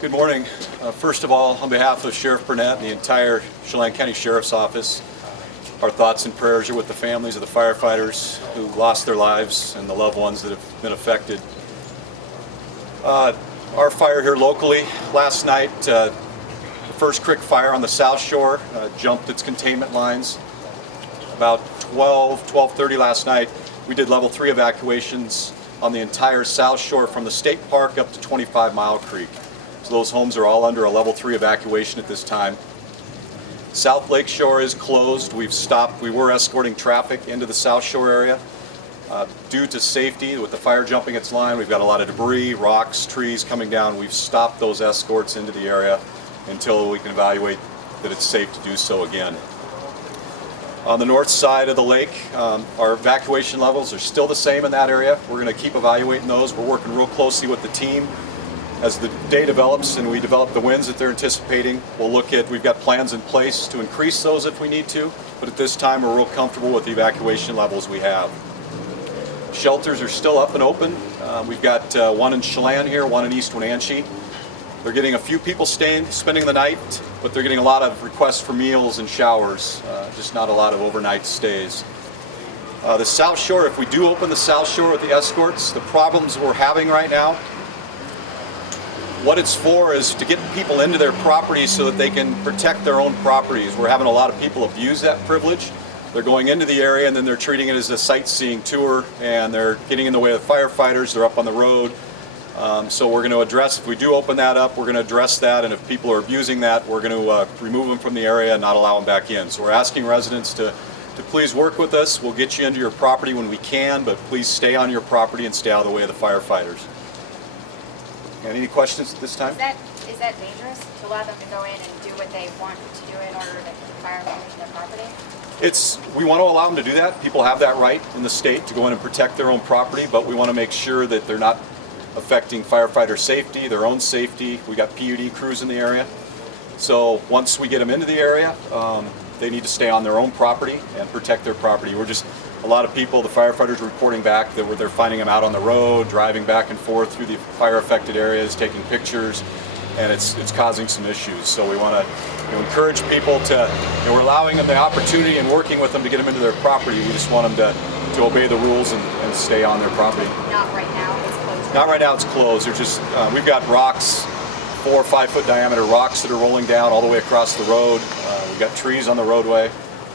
Good morning. First of all, on behalf of Sheriff Burnett and the entire Chelan County Sheriff's Office, our thoughts and prayers are with the families of the firefighters who lost their lives and the loved ones that have been affected. Our fire here locally last night, the First Creek fire on the South Shore jumped its containment lines. About 12:30 last night, we did level 3 evacuations on the entire South Shore from the State Park up to 25 Mile Creek. So those homes are all under a level 3 evacuation at this time. South Lake Shore is closed. We've stopped. We were escorting traffic into the South Shore area. Due to safety, with the fire jumping its line, we've got a lot of debris, rocks, trees coming down. We've stopped those escorts into the area until we can evaluate that it's safe to do so again. On the north side of the lake, our evacuation levels are still the same in that area. We're going to keep evaluating those. We're working real closely with the team. As the day develops and we develop the winds that they're anticipating, we've got plans in place to increase those if we need to, but at this time we're real comfortable with the evacuation levels we have. Shelters are still up and open. We've got one in Chelan here, one in East Wenatchee. They're getting a few people spending the night, but they're getting a lot of requests for meals and showers, just not a lot of overnight stays. The South Shore, if we do open the South Shore with the escorts, the problems we're having right now, what it's for is to get people into their properties so that they can protect their own properties. We're having a lot of people abuse that privilege. They're going into the area and then they're treating it as a sightseeing tour, and they're getting in the way of the firefighters. They're up on the road. So we're going to address, if we do open that up, we're going to address that, and if people are abusing that, we're going to remove them from the area and not allow them back in. So we're asking residents to please work with us. We'll get you into your property when we can, but please stay on your property and stay out of the way of the firefighters. Any questions at this time? Is that dangerous to allow them to go in and do what they want to do in order to keep fire from their property? We want to allow them to do that. People have that right in the state to go in and protect their own property, but we want to make sure that they're not affecting firefighter safety, their own safety. We got PUD crews in the area. So once we get them into the area, they need to stay on their own property and protect their property. A lot of people, the firefighters, reporting back that they're finding them out on the road, driving back and forth through the fire-affected areas, taking pictures, and it's causing some issues. So we want to encourage people to, we're allowing them the opportunity and working with them to get them into their property. We just want them to obey the rules and stay on their property. Not right now, it's closed. Not right now, it's closed. They're just, we've got rocks, 4 or 5 foot diameter rocks that are rolling down all the way across the road. We've got trees on the roadway.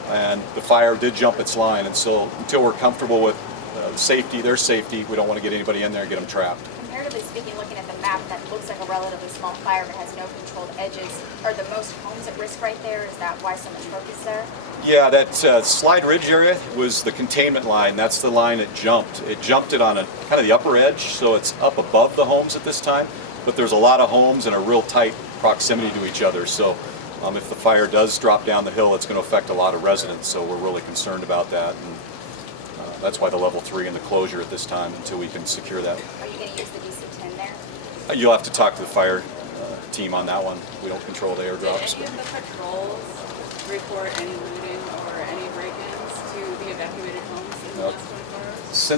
And the fire did jump its line, and so until we're comfortable with their safety, we don't want to get anybody in there and get them trapped. Comparatively speaking, looking at the map, that looks like a relatively small fire but has no controlled edges. Are the most homes at risk right there? Is that why so much focus there? Yeah, that Slide Ridge area was the containment line. That's the line it jumped. It jumped it on a kind of the upper edge, so it's up above the homes at this time. But there's a lot of homes in a real tight proximity to each other. So if the fire does drop down the hill, it's going to affect a lot of residents, so we're really concerned about that. And that's why the level 3 and the closure at this time until we can secure that. Are you going to use the DC-10 there? You'll have to talk to the fire team on that one. We don't control the airdrops. Did any of the patrols report any looting or any break-ins to the evacuated homes in the last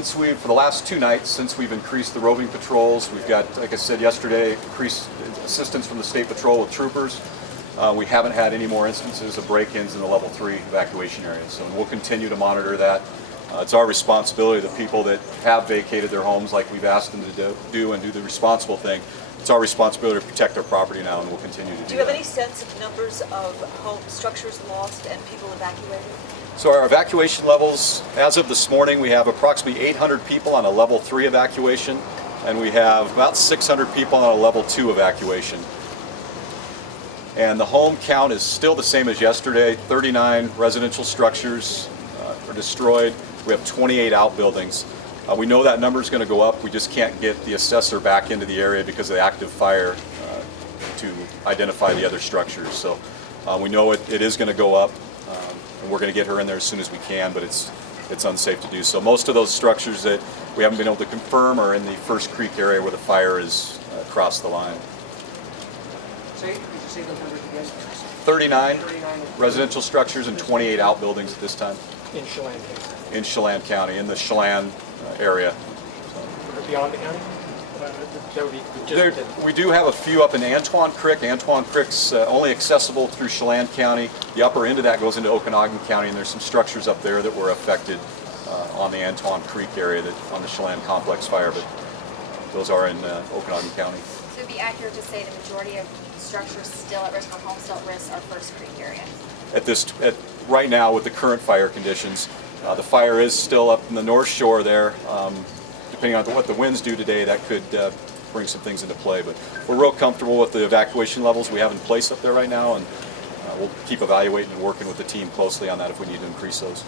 24 hours? For the last 2 nights, since we've increased the roving patrols, we've got, like I said yesterday, increased assistance from the State Patrol with troopers. We haven't had any more instances of break-ins in the level 3 evacuation areas, so we'll continue to monitor that. It's our responsibility, the people that have vacated their homes like we've asked them to do and do the responsible thing. It's our responsibility to protect their property now, and we'll continue to do that. Do you have any sense of numbers of home structures lost and people evacuated? So our evacuation levels, as of this morning, we have approximately 800 people on a level 3 evacuation, and we have about 600 people on a level 2 evacuation. And the home count is still the same as yesterday. 39 residential structures are destroyed. We have 28 outbuildings. We know that number is going to go up. We just can't get the assessor back into the area because of the active fire to identify the other structures. So we know it is going to go up, and we're going to get her in there as soon as we can, but it's unsafe to do so. Most of those structures that we haven't been able to confirm are in the First Creek area where the fire is across the line. Did you say those numbers again? 39 residential structures and 28 outbuildings at this time. In Chelan County. In Chelan County, in the Chelan area. Beyond the county? that would be There, we do have a few up in Antoine Creek. Antoine Creek's only accessible through Chelan County. The upper end of that goes into Okanagan County, and there's some structures up there that were affected on the Antoine Creek area on the Chelan complex fire, but those are in Okanagan County. So it'd be accurate to say the majority of structures still at risk or homes still at risk are First Creek area? Right now, with the current fire conditions, the fire is still up in the North Shore there. Depending on what the winds do today, that could bring some things into play. But we're real comfortable with the evacuation levels we have in place up there right now, and we'll keep evaluating and working with the team closely on that if we need to increase those.